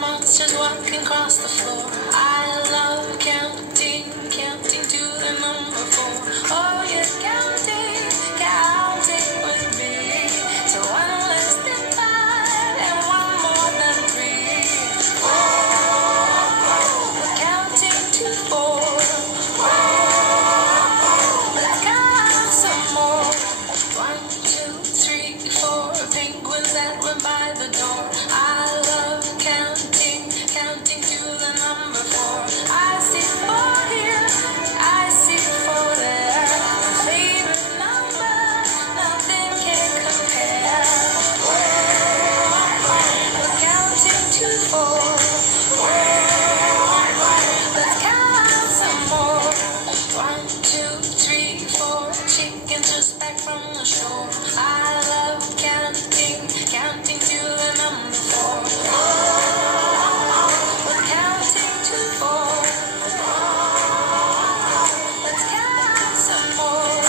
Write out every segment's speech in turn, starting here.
Monsters walking across the floor. I love counting, counting to the number 4. Oh, yes, counting, counting with me. So 1 less than 5 and 1 more than 3. We're counting to 4. Let's count some more. 1, 2, 3, 4 penguins that went by the door. I love counting, counting to the number 4. I see 4 here, I see 4 there. My favorite number, nothing can compare. We're counting to 4. Let's count some more. 1, 2, 3, 4 chickens just back from the shore. I love counting, counting to the number 4. We're counting to 4. Let's count some more.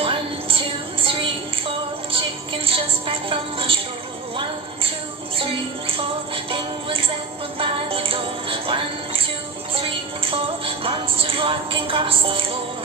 1, 2, 3, 4 chickens just back from the shore. 1, 2, 3, 4 penguins that were by the door. 1, 2, 3, 4 monsters walking across the floor.